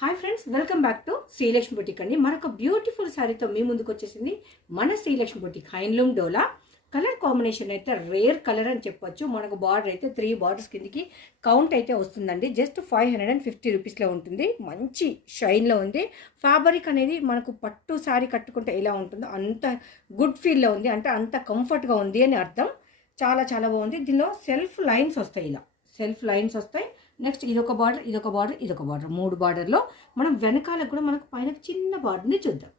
Hi friends, welcome back to Srilakshmi boutique అండి. మరొక beautiful శారీతో మీ ముందుకు వచ్చేసింది మన శ్రీలక్ష్మి బొటిక్. హ్యాండ్లూమ్ డోలా కలర్ కాంబినేషన్ అయితే రేర్ కలర్ అని చెప్పొచ్చు. మనకు బార్డర్ అయితే 3 బార్డర్స్ కిందికి కౌంట్ అయితే వస్తుందండి. జస్ట్ 550 రూపీస్లో ఉంటుంది. మంచి షైన్లో ఉంది. ఫ్యాబ్రిక్ అనేది మనకు పట్టు శారీ కట్టుకుంటే ఎలా ఉంటుందో అంత గుడ్ ఫీల్లో ఉంది, అంటే అంత కంఫర్ట్గా ఉంది అని అర్థం. చాలా చాలా బాగుంది. దీనిలో సెల్ఫ్ లైన్స్ వస్తాయి, ఇలా సెల్ఫ్ లైన్స్ వస్తాయి. నెక్స్ట్ ఇదొక బార్డర్, ఇదొక బార్డర్, ఇదొక బార్డర్, 3 బార్డర్లో మనం వెనకాలకు కూడా మనకు పైన చిన్న బార్డర్ని చూద్దాం.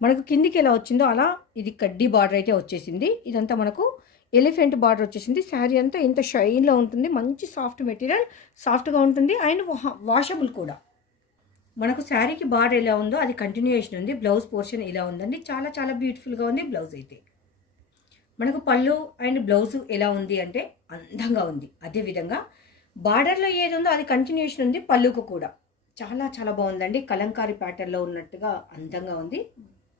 మనకు కిందికి ఎలా వచ్చిందో అలా ఇది కడ్డీ బార్డర్ అయితే వచ్చేసింది. ఇదంతా మనకు ఎలిఫెంట్ బార్డర్ వచ్చేసింది. శారీ అంతా ఇంత షైన్లో ఉంటుంది. మంచి సాఫ్ట్ మెటీరియల్, సాఫ్ట్గా ఉంటుంది అండ్ వాషబుల్ కూడా. మనకు శారీకి బార్డర్ ఎలా ఉందో అది కంటిన్యూయేషన్ ఉంది. బ్లౌజ్ పోర్షన్ ఇలా ఉందండి. చాలా చాలా బ్యూటిఫుల్గా ఉంది బ్లౌజ్ అయితే. మనకు పళ్ళు అండ్ బ్లౌజు ఎలా ఉంది అంటే అందంగా ఉంది. అదేవిధంగా బార్డర్లో ఏది ఉందో అది కంటిన్యూషన్ ఉంది పళ్ళుకు కూడా. చాలా చాలా బాగుందండి. కలంకారీ ప్యాటర్న్లో ఉన్నట్టుగా అందంగా ఉంది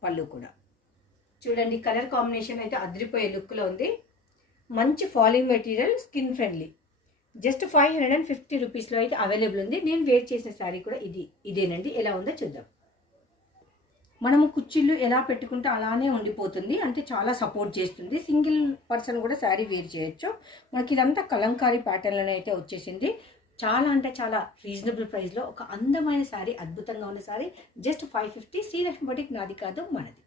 పళ్ళు కూడా. చూడండి, కలర్ కాంబినేషన్ అయితే అదిరిపోయే లుక్లో ఉంది. మంచి falling material, skin friendly. Just 550 రూపీస్లో అయితే అవైలబుల్ ఉంది. నేను వేర్ చేసిన శారీ కూడా ఇదేనండి. ఎలా ఉందో చూద్దాం. మనము కుచ్చిళ్ళు ఎలా పెట్టుకుంటే అలానే ఉండిపోతుంది, అంటే చాలా సపోర్ట్ చేస్తుంది. సింగిల్ పర్సన్ కూడా శారీ వేర్ చేయొచ్చు. మనకి ఇదంతా కలంకారీ ప్యాటర్న్లోనే అయితే వచ్చేసింది. చాలా అంటే చాలా రీజనబుల్ ప్రైస్లో ఒక అందమైన శారీ, అద్భుతంగా ఉన్న శారీ. జస్ట్ 550. శ్రీలక్ష్మి బొటిక్ నాది కాదు, మనది.